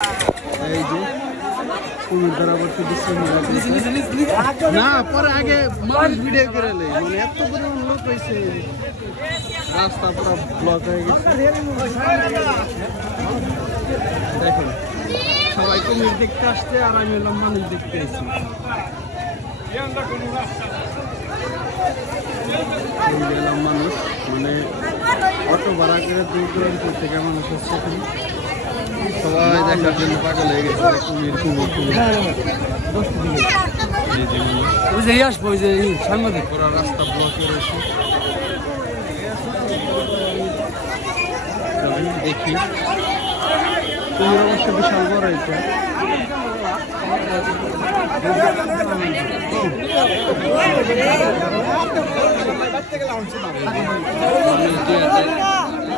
এই যে কুমির ধরাবর্তী দৃশ্য না পরে আগে মানুষ ভিডিও করে নেই মানে এত পরিমাণ লোক হয়েছে রাস্তা পুরো ব্লক হয়ে গেছে দেখুন সবাই কুমির দেখতে আসছে আর আমি এলাম মানুষ দেখতে এসেছি এলাম মানুষ মানে অটো ভাড়া করে দূর দূরান্ত থেকে মানুষ হচ্ছে এখানে সবাই দেখার জন্য পাগল হয়ে গেছে কুমির কুমির কুমির আসবো ওই যে সাংবাদিক পুরো রাস্তা ব্লক রয়েছে দেখি কুমির অবশ্য বিশাল বড় এটা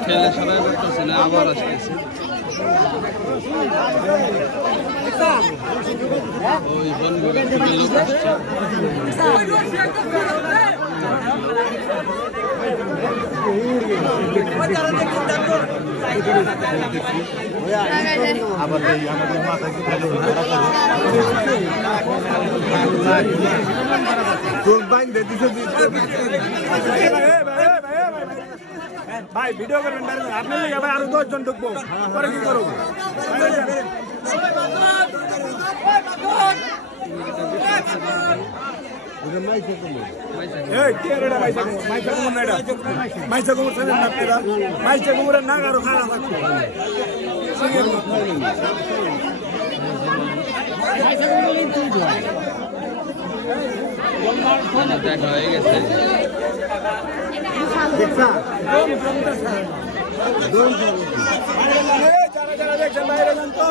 খেলে সবাই করতেছে না আবার আসতেছে ওই বন বিভাগ থেকে লোক আসছে আবার ভাই ভিডিও করবেন আপনি ভাই আরো 10 জন ঢুকবো পরে কি করব দেখা হয়ে গেছে যারা যারা দেখছেন বাইরে যান তো